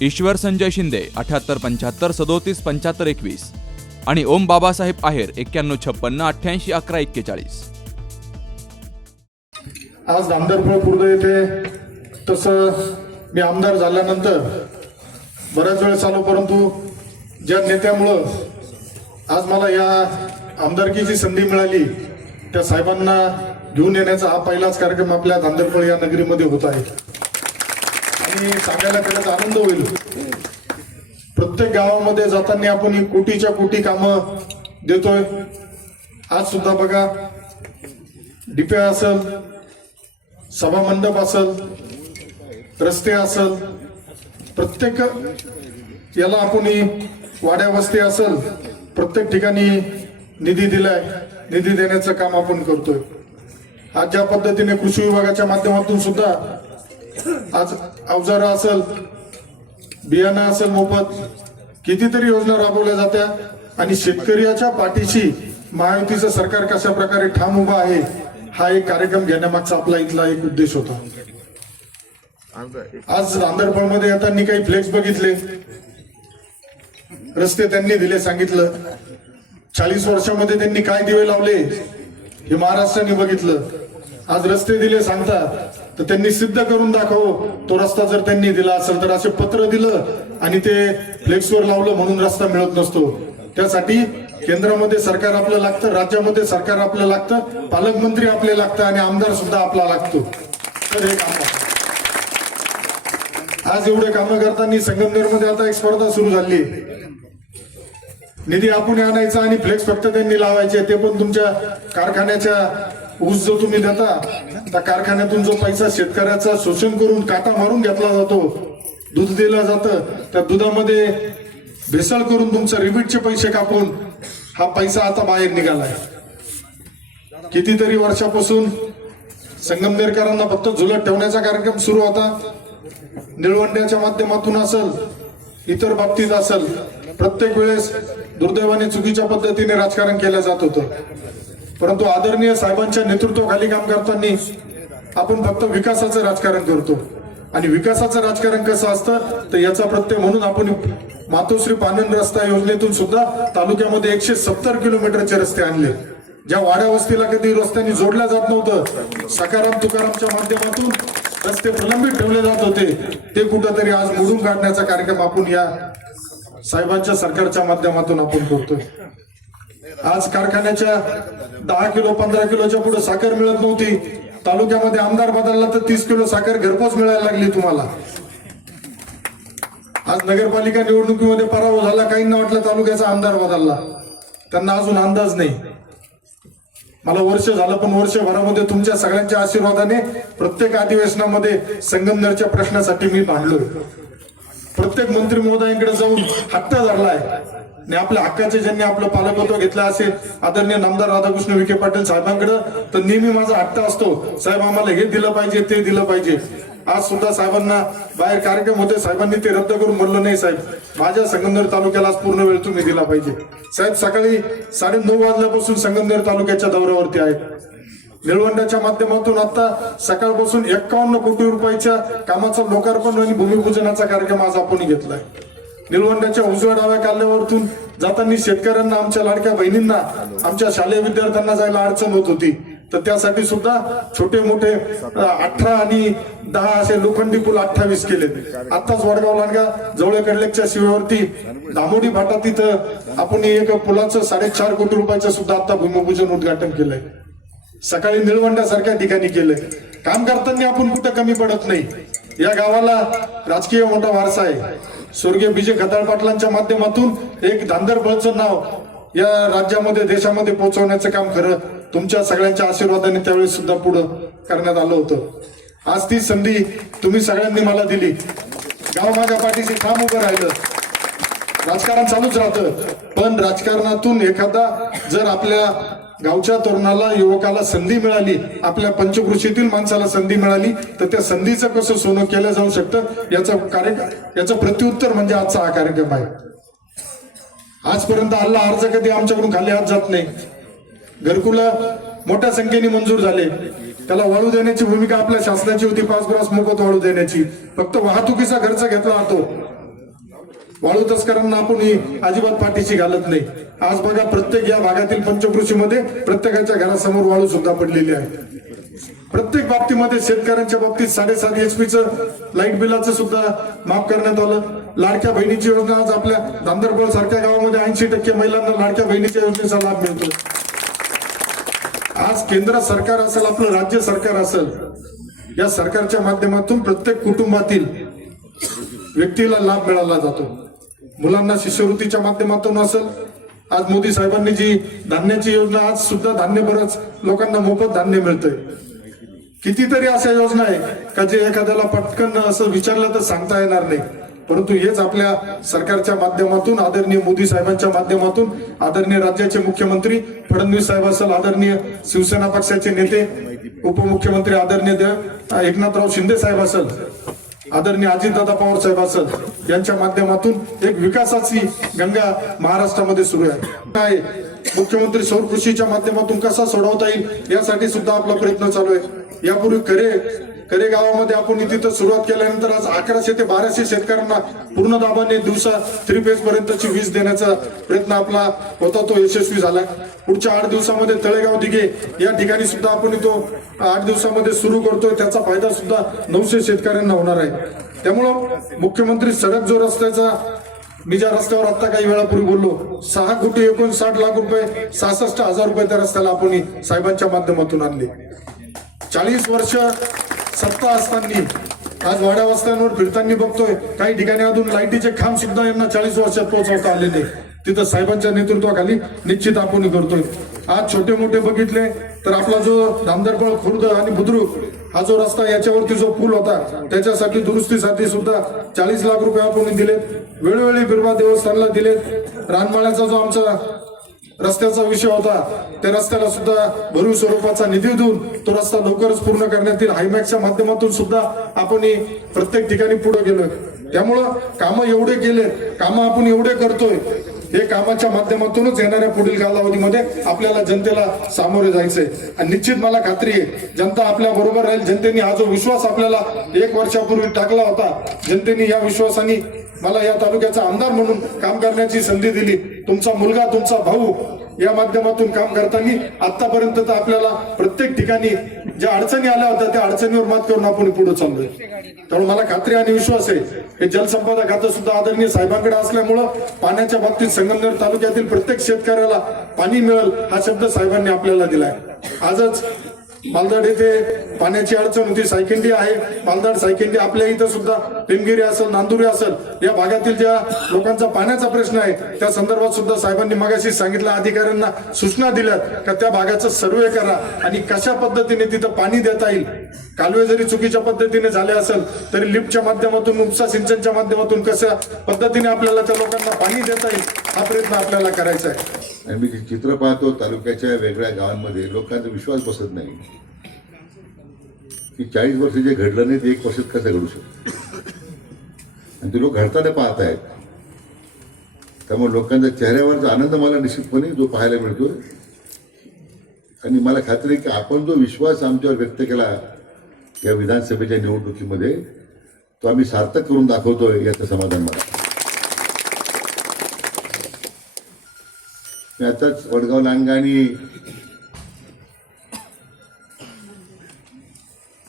ईश्वर संजय शिंदे अठ्याहत्तर पंच्याहत्तर सदोतीस पंच्याहत्तर एकवीस. आणि ओम बाबासाहेब आहेर एक्क्याण्णव छप्पन्न अठ्ठ्याऐंशी अकरा एक्केचाळीस. आज नामदारफळ खुर्द येथे. तसं मी आमदार झाल्यानंतर बऱ्याच वेळेस आलो परंतु ज्या नेत्यामुळं आज मला या आमदारकीची संधी मिळाली त्या साहेबांना घेऊन येण्याचा हा पहिलाच कार्यक्रम आपल्या धांदरफळ या नगरीमध्ये होत आहे. आणि सांगायला खरंच आनंद होईल. प्रत्येक गावामध्ये जाताना आपण ही कोटीच्या कोटी कामं देतोय. आज सुद्धा बघा डिप्या असेल सभा मंडप असल रस्ते असल प्रत्येक याला आपण ही वाड्या वस्ती असल प्रत्येक ठिकाणी निधी दिलाय. निधी देण्याचं काम आपण करतोय. आज ज्या पद्धतीने कृषी विभागाच्या माध्यमातून सुद्धा आज अवजारं असल बियाणं असेल मोफत कितीतरी योजना राबवल्या जात्या. आणि शेतकऱ्याच्या पाठीशी महायुतीचं सरकार कशा प्रकारे ठाम उभा आहे हा एक कार्यक्रम घेण्यामागचा आपला इथला एक उद्देश होता. आज मध्ये येताना काही फ्लेक्स बघितले. रस्ते त्यांनी दिले सांगितलं. चाळीस वर्षामध्ये त्यांनी काय दिवे लावले हे महाराष्ट्राने बघितलं. आज रस्ते दिले सांगतात. तर त्यांनी सिद्ध करून दाखव. तो रस्ता जर त्यांनी दिला असेल तर असे पत्र दिलं आणि ते फ्लेक्सवर लावलं म्हणून रस्ता मिळत नसतो. त्यासाठी केंद्रामध्ये सरकार आपलं लागतं राज्यामध्ये सरकार आपलं लागतं पालकमंत्री आपले लागतं आणि आमदार सुद्धा आपला लागतो. तर हे काम आज एवढे कामं करताना संगमनेरमध्ये आता एक स्पर्धा सुरू झाली. निधी आपण आणायचा आणि फ्लेक्स फक्त त्यांनी लावायचे ते पण तुमच्या कारखान्याच्या ऊस जो तुम्ही देता त्या कारखान्यातून जो पैसा शेतकऱ्याचा शोषण करून काटा मारून घेतला जातो दूध दिलं जातं त्या दुधामध्ये भेसळ करून तुमचं रिबीटचे पैसे कापून हा पैसा आता बाहेर निघालाय कितीतरी वर्षापासून संगमनेरकरांना फक्त झुलत ठेवण्याचा कार्यक्रम सुरू होता. निळवंड्याच्या माध्यमातून असल इतर बाबतीत असल प्रत्येक वेळेस दुर्दैवाने चुकीच्या पद्धतीने राजकारण केलं जात होतं. परंतु आदरणीय साहेबांच्या नेतृत्वाखाली काम करताना आपण फक्त विकासाचं राजकारण करतो. आणि विकासाचं राजकारण कसं असतं तर याचा प्रत्यय म्हणून आपण मातोश्री पानन रस्ता योजनेतून सुद्धा तालुक्यामध्ये एकशे सत्तर किलोमीटरचे रस्ते आणले. ज्या वाड्या वस्तीला कधी रस्त्यांनी जोडल्या जात नव्हतं सकाराम तुकारामच्या माध्यमातून रस्ते प्रलंबित ठेवले जात होते. ते कुठंतरी आज मोडून काढण्याचा कार्यक्रम आपण या साहेबांच्या सरकारच्या माध्यमातून आपण करतोय. आज कारखान्याच्या दहा किलो पंधरा किलोच्या पुढे साखर मिळत नव्हती. तालुक्यामध्ये आमदार बदलला तर तीस किलो साखर घरपोच मिळायला लागली तुम्हाला. आज नगरपालिका निवडणुकीमध्ये पराभव झाला काहींना वाटलं तालुक्याचा आमदार बदलला. त्यांना अजून अंदाज नाही. मला वर्ष झालं पण वर्षभरामध्ये तुमच्या सगळ्यांच्या आशीर्वादाने प्रत्येक अधिवेशनामध्ये संगमनेरच्या प्रश्नासाठी मी मांडलोय प्रत्येक मंत्री महोदयांकडे जाऊन हट्ट धरलाय. आणि आपल्या हक्काचे ज्यांनी आपलं पालकत्व घेतलं असेल आदरणीय नामदार राधाकृष्ण विखे पाटील साहेबांकडे तर नेहमी माझा हट्ट असतो. साहेब आम्हाला हे दिलं पाहिजे ते दिलं पाहिजे. आज सुद्धा साहेबांना बाहेर कार्यक्रम होते साहेबांनी ते रद्द करून म्हणलं नाही साहेब. माझ्या संगमनेर तालुक्याला आज पूर्ण वेळ तुम्ही दिला पाहिजे. साहेब सकाळी साडे नऊ वाजल्यापासून संगमनेर तालुक्याच्या दौऱ्यावरती आहेत निळवंड्याच्या माध्यमातून आता सकाळपासून एक्कावन्न कोटी रुपयाच्या कामाचं लोकार्पण आणि भूमिपूजनाचा कार्यक्रम आज आपण घेतलाय. निलवंड्याच्या उजव्या डाव्या काल्यावरतून जाताना शेतकऱ्यांना आमच्या लाडक्या बहिणींना आमच्या शालेय विद्यार्थ्यांना जायला अडचण होत होती. तर त्यासाठी सुद्धा छोटे मोठे अठरा आणि दहा असे लोखंडी पूल अठ्ठावीस केले आताच वडगाव लांडगा जवळ कडलेच्या शिवेवरती दामोडी फाटा तिथं आपण एक पुलाचं साडेचार कोटी रुपयाचं सुद्धा आता भूमिपूजन उद्घाटन केलंय. सकाळी निळवंड्यासारख्या ठिकाणी केलंय. काम करताना आपण कुठं कमी पडत नाही. या गावाला राजकीय मोठा वारसा आहे. स्वर्गीय विजय खताळ पाटलांच्या माध्यमातून एक धांदरबळचं नाव या राज्यामध्ये देशामध्ये पोहोचवण्याचं काम खरं तुमच्या सगळ्यांच्या आशीर्वादाने त्यावेळेस सुद्धा पुढं करण्यात आलं होतं. आज ती संधी तुम्ही सगळ्यांनी मला दिली. गाव माझ्या पाठीशी काम उभं राहिलं. राजकारण चालूच राहतं. पण राजकारणातून एखादा जर आपल्या गावच्या तरुणाला युवकाला संधी मिळाली आपल्या पंचकृषीतील माणसाला संधी मिळाली तर त्या संधीचं कसं सोनं केलं जाऊ शकतं? याचं कार्य याचं प्रत्युत्तर म्हणजे आजचा हा कार्यक्रम आहे. आजपर्यंत आल्ला अर्ज कधी आमच्याकडून खाली हात जात नाही. घरकुल मोठ्या संख्येने मंजूर झाले. त्याला वाळू देण्याची भूमिका आपल्या शासनाची होती पाच ग्रास मोफत वाळू देण्याची. फक्त वाहतुकीचा खर्च घेतला जातो. वाळू तस्करांना आपण ही अजिबात पाठीशी घालत नाही. आज बघा प्रत्येक या भागातील पंचकृषीमध्ये प्रत्येकाच्या घरासमोर वाळू सुद्धा पडलेली आहे. प्रत्येक बाबतीमध्ये शेतकऱ्यांच्या बाबतीत साडेसात एचपीचं लाइट बिलाचं सुद्धा माफ करण्यात आलं. लाडक्या बहिणीची योजना आज आपल्या दांदरबळ सारख्या गावामध्ये ऐंशी टक्के महिलांना लाडक्या बहिणीच्या योजनेचा लाभ मिळतो आज केंद्र सरकार असेल आपलं राज्य सरकार असेल या सरकारच्या माध्यमातून प्रत्येक कुटुंबातील व्यक्तीला लाभ मिळाला जातो. मुलांना शिष्यवृत्तीच्या माध्यमातून असेल. आज मोदी साहेबांनी जी धान्याची योजना आज सुद्धा धान्य बरंच लोकांना मोफत धान्य मिळतंय. कितीतरी अशा योजना आहे का जे एखाद्याला पटकन असं विचारलं तर सांगता येणार नाही. परंतु हेच आपल्या सरकारच्या माध्यमातून आदरणीय मोदी साहेबांच्या माध्यमातून आदरणीय राज्याचे मुख्यमंत्री फडणवीस साहेब असेल आदरणीय शिवसेना पक्षाचे नेते उपमुख्यमंत्री आदरणीय देव- एकनाथराव शिंदे साहेब असेल आदरणीय अजितदादा पवार साहेब असत यांच्या माध्यमातून एक विकासाची गंगा महाराष्ट्रामध्ये सुरू आहे. काय? मुख्यमंत्री सौर कृषीच्या माध्यमातून कसा सोडवता येईल? यासाठी सुद्धा आपला प्रयत्न चालू आहे. यापूर्वी करे करे गावामध्ये आपण तिथं सुरुवात केल्यानंतर आज अकराशे ते बाराशे शेतकऱ्यांना पूर्ण दाबाने दिवसा थ्री फेज पर्यंतची वीज देण्याचा प्रयत्न आपला होता तो यशस्वी झाला. पुढच्या आठ दिवसामध्ये तळेगाव दिघे या ठिकाणी सुद्धा आपण तो आठ दिवसामध्ये सुरू करतोय त्याचा फायदा सुद्धा नऊशे शेतकऱ्यांना होणार आहे. त्यामुळं मुख्यमंत्री सडक जो रस्त्याचा मी ज्या रस्त्यावर आता काही वेळापूर्वी बोललो सहा कोटी एकोणसाठ लाख रुपये सहासष्ट हजार रुपये त्या रस्त्याला आपण साहेबांच्या माध्यमातून आणले. चाळीस वर्ष सत्ता असताना आज वाड्या वस्त्यांवर फिरताना बघतोय काही ठिकाणी अजून लाईटीचे खांब सुद्धा यांना चाळीस वर्षात पोहोचवता आलेले नाही तिथं साहेबांच्या नेतृत्वाखाली निश्चित आपण करतोय. आज छोटे मोठे बघितले तर आपला जो धामदरबळ खुर्द आणि बुद्रुक हा जो रस्ता याच्यावरती जो पूल होता त्याच्यासाठी दुरुस्तीसाठी सुद्धा चाळीस लाख रुपये आपण दिलेत. वेळोवेळी बिरबा देवस्थानला दिलेत. रानमाळ्याचा जो आमचा रस्त्याचा विषय होता. त्या रस्त्याला सुद्धा भरीव स्वरूपाचा निधी देऊन तो रस्ता लवकरच पूर्ण करण्यात येईल. हायमॅक्सच्या माध्यमातून सुद्धा आपण प्रत्येक ठिकाणी पुढे गेलोय. त्यामुळं कामं एवढे केले कामं आपण एवढे करतोय. हे कामाच्या माध्यमातूनच येणाऱ्या पुढील कालावधीमध्ये आपल्याला जनतेला सामोरे जायचंय. आणि निश्चित मला खात्री आहे जनता आपल्या बरोबर राहील. जनतेने हा जो विश्वास आपल्याला एक वर्षापूर्वी टाकला होता जनतेने या विश्वासाने मला या तालुक्याचा आमदार म्हणून काम करण्याची संधी दिली. तुमचा मुलगा तुमचा भाऊ या माध्यमातून काम करताना आतापर्यंत तर आपल्याला प्रत्येक ठिकाणी ज्या अडचणी आल्या होत्या त्या अडचणीवर मात करून आपण पुढे चाललोय. त्यामुळे मला खात्री आणि विश्वास आहे हे जलसंपदा खातं सुद्धा आदरणीय साहेबांकडे असल्यामुळं पाण्याच्या बाबतीत संगमनेर तालुक्यातील प्रत्येक शेतकऱ्याला पाणी मिळेल हा शब्द साहेबांनी आपल्याला दिलाय. आजच मालदाड येथे पाण्याची अडचण होती. सायकेंडी आहे. मालदाड सायकेंडी आपल्या इथं सुद्धा. पिमगिरी असेल नांदुरी असेल या भागातील ज्या लोकांचा पाण्याचा प्रश्न आहे त्या संदर्भात सुद्धा साहेबांनी मगाशी सांगितलं. अधिकाऱ्यांना सूचना दिल्यात का त्या भागाचा सर्वे करा आणि कशा पद्धतीने तिथं पाणी देता येईल. कालवे जरी चुकीच्या पद्धतीने झाले असेल तरी लिफ्टच्या माध्यमातून उपसा सिंचनच्या माध्यमातून कशा पद्धतीने आपल्याला त्या लोकांना पाणी देता येईल हा प्रयत्न आपल्याला करायचा आहे. आणि मी जे चित्र पाहतो तालुक्याच्या वेगळ्या गावांमध्ये लोकांचा विश्वास बसत नाही. की चाळीस वर्ष जे घडलं नाही ते एक वर्षात कसं घडू शकतं? आणि ते लोक घडताना पाहत आहेत त्यामुळे लोकांच्या चेहऱ्यावरचा आनंद मला निश्चितपणे जो पाहायला मिळतो आणि मला खात्री आहे की आपण जो विश्वास आमच्यावर व्यक्त केला या विधानसभेच्या निवडणुकीमध्ये तो आम्ही सार्थक करून दाखवतोय याचं समाधान मला. त्यातच वडगाव लांगाणी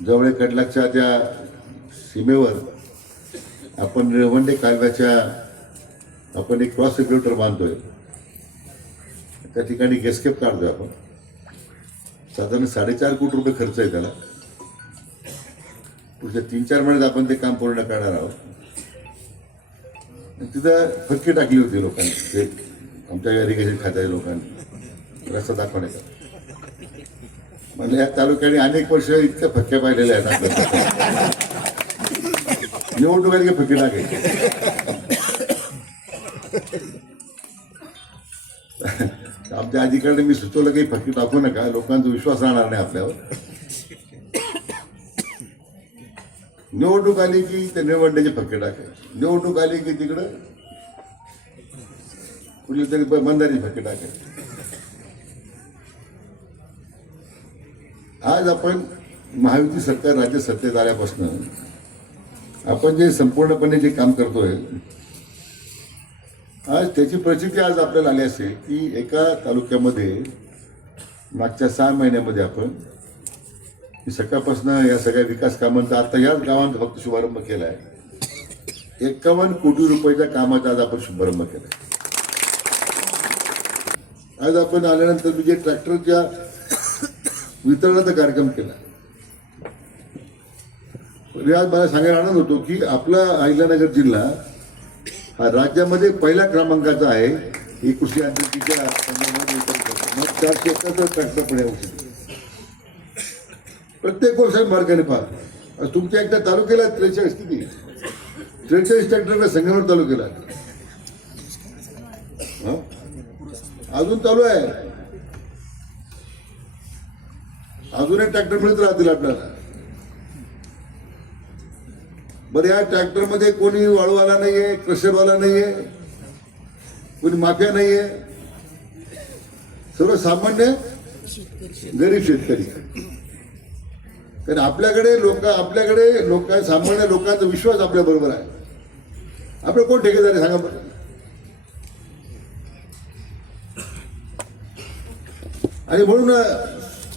जवळ कडलाच्या त्या सीमेवर आपण निळवंडे कालव्याच्या आपण एक क्रॉस रेग्युलेटर बांधतोय. त्या ठिकाणी गेस्केप काढतोय आपण. साधारण साडेचार कोटी रुपये खर्च आहे त्याला. पुढच्या तीन चार महिन्यात आपण ते काम पूर्ण करणार आहोत. तिथं फटकी टाकली होती लोकांनी. ते आमच्या इरिगेशन खात्याच्या लोकांनी. रस्ता दाखवण्याचा. म्हणजे या तालुक्याने अनेक वर्ष इतक्या फटक्या पाहिलेल्या आहेत आपल्या निवडणुकात काही फटके लागेल. आमच्या अधिकाऱ्यांनी मी सुचवलं काही फक्के टाकू नका लोकांचा विश्वास राहणार नाही आपल्यावर. निवडणूक आली की ते निवडण्याचे फक्के टाकायचे. निवडणूक आली की तिकडं कुठली तरी बंधारी फक्के टाकेल. आज आपण महायुती सरकार राज्य सत्तेत आल्यापासून आपण जे संपूर्णपणे जे काम करतोय आज त्याची प्रचिती आज आपल्याला आली असेल की एका तालुक्यामध्ये मागच्या सहा महिन्यामध्ये आपण सकाळपासून या सगळ्या विकास कामांचा आता याच गावांत फक्त शुभारंभ केला आहे एकावन्न कोटी रुपयाच्या कामाचा आज आपण शुभारंभ केला आहे आज आपण आल्यानंतर मी जे ट्रॅक्टरच्या वितरणाचा कार्यक्रम केला. म्हणजे आज मला सांगायला आनंद होतो की आपला अहिल्यानगर जिल्हा हा राज्यामध्ये पहिल्या क्रमांकाचा आहे. ही कृषी यांत्रिकीच्या मग चारशे एकाहत्तर ट्रॅक्टर येऊ औषधी. प्रत्येक गोष्ट मार्गाने पाहत तुमच्या एकदा तालुक्याला त्रेचाळीस किती? त्रेचाळीस ट्रॅक्टर संगमनेर तालुक्याला हं? अजून चालू आहे. अजून एक ट्रॅक्टर मिळत राहतील आपल्याला. बरं या ट्रॅक्टरमध्ये कोणी वाळूवाला नाहीये क्रशरवाला नाहीये कोणी माफिया नाहीये. सर्वसामान्य गरीब शेतकरी. कारण आपल्याकडे लोक आपल्याकडे लोक सामान्य लोकांचा विश्वास आपल्या बरोबर आहे. आपलं कोण ठेकेदार आहे सांगा बरं. आणि म्हणून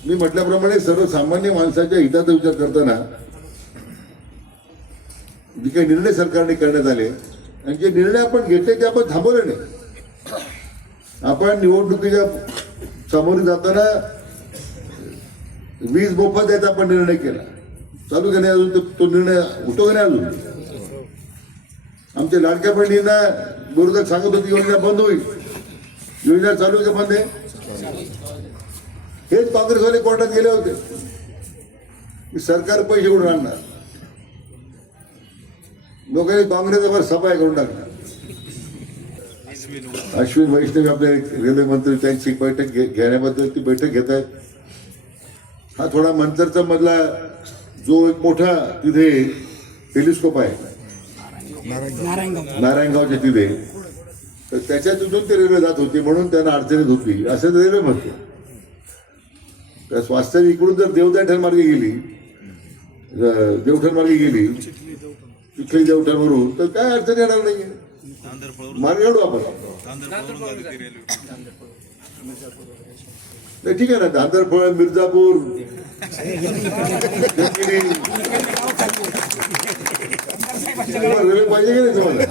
मी म्हटल्याप्रमाणे सर्वसामान्य माणसाच्या हिताचा विचार करताना जे काही निर्णय सरकारने करण्यात आले आणि जे निर्णय आपण घेतले ते आपण थांबवले नाही. आपण निवडणुकीच्या सामोरे जाताना वीज मोफत द्यायचा आपण निर्णय केला. चालू का नाही अजून तो- तो निर्णय होतो का नाही अजून? आमच्या लाडक्या बहिणींना विरोधक सांगत होती योजना बंद होईल. योजना चालू आहे का बंद आहे हेच काँग्रेसवाले कोर्टात गेले होते. की सरकार पैसे कुठून आणणार? लोकांनी काँग्रेसवर सफाई करून टाकणार. अश्विन वैष्णव आपले रेल्वे मंत्री त्यांची बैठक घेण्याबद्दल ती बैठक घेत आहेत. हा थोडा मंचरचा मधला जो एक मोठा तिथे टेलिस्कोप आहे. नारायणगावच्या तिथे. तर त्याच्या तिथून ते रेल्वे जात होती म्हणून त्यांना अडचणीत होती. असं रेल्वे म्हणते. तर स्वास्थ्य इकडून जर देवदाठण मार्गे गेली देवठण मार्गे गेली चिखली देवठणवरून तर काय अडचण येणार नाही मार्ग काढू आपण नाही ठीक आहे ना दांदरफळ मिर्जापूर रेल्वे पाहिजे की नाही तुम्हाला?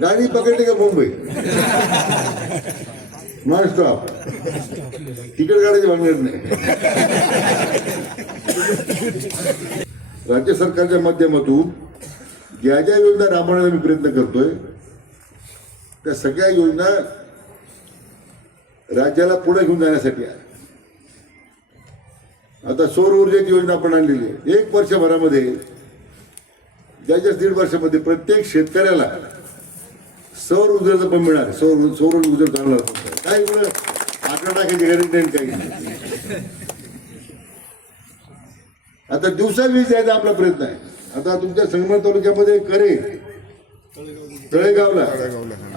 गाडी पकडली का मुंबई? नॉन स्टॉप तिकीट काढायची भानगड नाही. राज्य सरकारच्या माध्यमातून ज्या ज्या योजना राबवण्याचा मी प्रयत्न करतोय त्या सगळ्या योजना राज्याला पुढे घेऊन जाण्यासाठी आहे. आता सौर ऊर्जेची योजना आपण आणलेली आहे. एक वर्षभरामध्ये ज्याच्या दीड वर्षामध्ये प्रत्येक शेतकऱ्याला सौर ऊर्जेचं पण मिळणार सौर सौर ऊर्जा चालणार काय इकडं आकडा टाकायची गरज नाही काही नाही. आता दिवसा वीज द्यायचा आपला प्रयत्न आहे. आता तुमच्या संगमनेर तालुक्यामध्ये करे तळेगावला.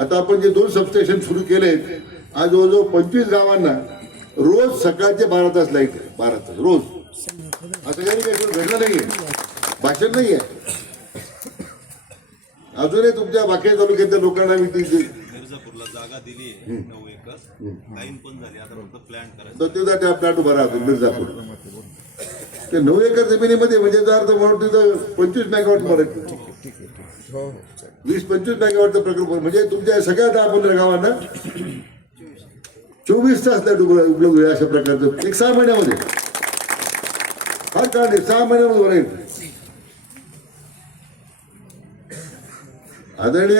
आता आपण जे दोन सबस्टेशन सुरू केलेत आज जवळजवळ पंचवीस गावांना रोज सकाळचे बारा तास लाइट आहे. बारा तास रोज. असं काही काही नाही नाहीये. भाषण नाहीये. अजूनही तुमच्या बाकी तालुक्यातल्या लोकांना मी ती मिर्जापूरला जागा दिली नऊ एकर. लाईन पण झाली. आता फक्त प्लॅन करायचं. तर तिथं त्या प्लॅट उभा राहतो मिर्जापूर ते नऊ एकर जमिनीमध्ये म्हणजे जर अर्थ म्हणून तिथं पंचवीस मेगावॉट मराठी वीस पंचवीस मेगावॉटचा प्रकल्प म्हणजे तुमच्या सगळ्या दहा पंधरा गावांना चोवीस तास लाइट उप- उपलब्ध होईल अशा प्रकारचं. एक सहा महिन्यामध्ये. हा नाही सहा महिन्यामध्ये भरायचं आदरणीय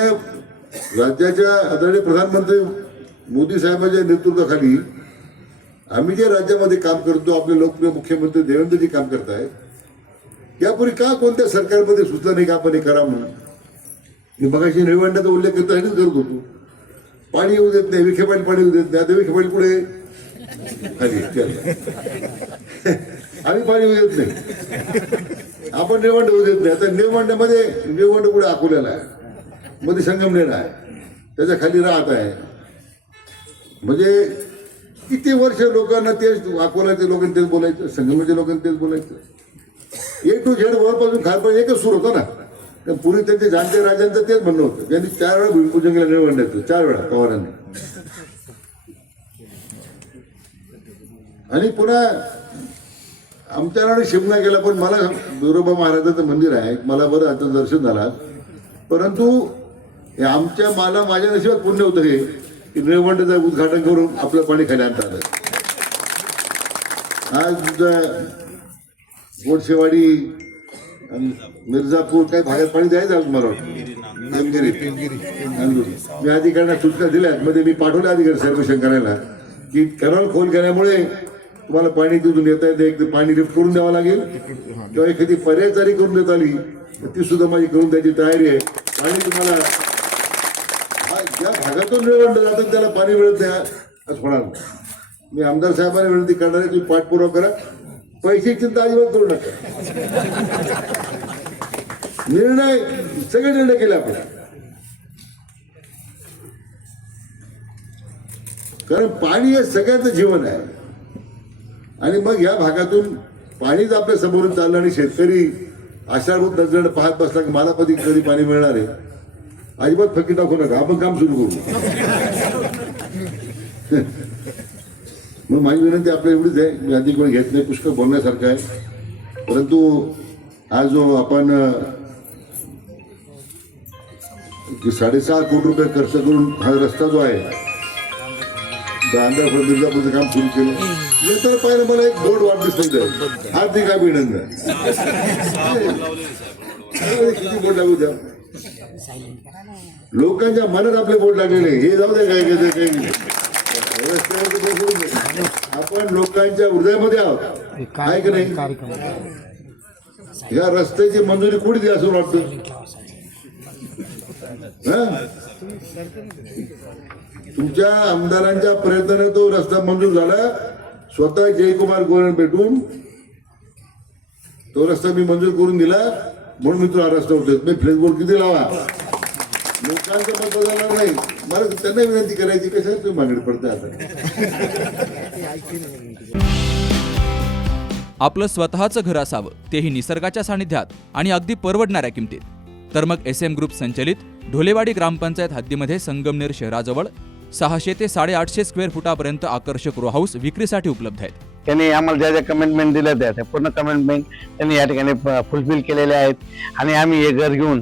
राज्याच्या आदरणीय प्रधानमंत्री मोदी साहेबांच्या नेतृत्वाखाली आम्ही जे राज्यामध्ये काम करतो आपले लोकप्रिय मुख्यमंत्री देवेंद्रजी काम करतायत यापूर्वी का कोणत्या सरकारमध्ये सुचलं नाही का आपण हे करा म्हणून? मी मगाशी निळवंडाचा उल्लेख करतो आणि करत होतो. पाणी येऊ देत नाही विखे पाणी पाणी येऊ देत नाही आता विखे पाणी पुढे आम्ही पाणी येऊ देत नाही. आपण निळवंड होऊ देत नाही. आता निळवंडामध्ये निळवंड पुढे अकोल्याला आहे? मध्ये संगमनेर आहे त्याच्याखाली राहत आहे. म्हणजे किती वर्ष लोकांना तेच अकोल्याच्या लोकांनी तेच बोलायचं संगमनेरच्या लोकांनी तेच बोलायचं. ए टू झेड वरपासून खालपर्यंत एकच सूर होता ना. कारण पूर्वी त्यांचे जाणते राजांचं तेच म्हणणं होतं. त्यांनी चार वेळा भूमिपूजन केलं निळवंड्याचं चार वेळा पवारांनी. आणि पुन्हा आमच्या आमच्याकडे शिमला गेला पण मला बिरोबा महाराजाचं मंदिर आहे. मला बरं आता दर्शन झालं. परंतु हे आमच्या मला माझ्या नशिबात पुण्य होतं हे. की उद्घाटन करून आपलं पाणी खाली आणता आलं. आज गोडशेवाडी आणि मिर्झापूर काही भागात पाणी द्यायचं आज मला वाटतं? मी अधिकाऱ्यांना सूचना दिल्यात. मध्ये मी पाठवले अधिकारी सर्वेक्षण करायला की कॅनॉल खोल केल्यामुळे तुम्हाला पाणी तिथून येता येते. एक पाणी लिफ्ट करून द्यावं लागेल. किंवा एखादी पर्याय जारी करून देता आली तर ती सुद्धा माझी करून द्यायची तयारी आहे. पाणी तुम्हाला भागातून निवडलं जातं त्याला पाणी मिळत नाही. असं होणार मी आमदार साहेबांना विनंती करणार आहे तुम्ही पाठपुरावा करा. पैसे चिंता अजिबात करू नका. निर्णय सगळे निर्णय केले आपण कारण पाणी हे सगळ्याचं जीवन आहे. आणि मग या भागातून पाणीच आपल्या समोरून चाललं आणि शेतकरी आशाभूत नजरेनं पाहत बसला की मला कधी कधी पाणी मिळणार आहे. अजिबात फकी टाकू नका आपण काम सुरू करू. मग माझी विनंती आपल्या एवढीच आहे मी अधिक वेळ घेत नाही पुष्कळ बोलण्यासारखं आहे. परंतु हा जो आपण साडेसहा कोटी रुपये खर्च करून हा रस्ता जो आहे आंध्र मिर्जापूरचं काम सुरू केलं. येताना पाहिलं मला एक बोर्ड वाट दिसत हार्दिक अभिनंदन. अरे, किती बोर्ड लागू द्या. लोकांच्या मनात आपले बोट लागलेले हे जाऊ दे काय काय काही नाही. आपण लोकांच्या हृदयामध्ये आहोत. आहे की नाही? या रस्त्याची मंजुरी कुठे द्या असं वाटत? तुमच्या आमदारांच्या प्रयत्नाने तो रस्ता मंजूर झाला. स्वतः जयकुमार गोरे भेटून तो रस्ता मी मंजूर करून दिला. म्हणून मी तुला रस्ता उठतो मी फ्लेक्सबोर्ड किती लावा? लोकांचं मत बदलणार नाही. मला त्यांना विनंती करायची कशा तुम्ही मागणी पडते आता? आपलं स्वतःचं घर असावं तेही निसर्गाच्या सानिध्यात आणि अगदी परवडणाऱ्या किमतीत. तर मग एस एम ग्रुप संचलित ढोलेवाडी ग्रामपंचायत हद्दीमध्ये संगमनेर शहराजवळ सहाशे ते साडेआठशे स्क्वेअर फुटापर्यंत आकर्षक रो हाऊस विक्रीसाठी उपलब्ध आहेत. त्यांनी आम्हाला ज्या ज्या कमेंटमेंट दिल्या त्या त्या पूर्ण कमेंटमेंट त्यांनी या ठिकाणी फुलफिल केलेल्या आहेत. आणि आम्ही हे घर घेऊन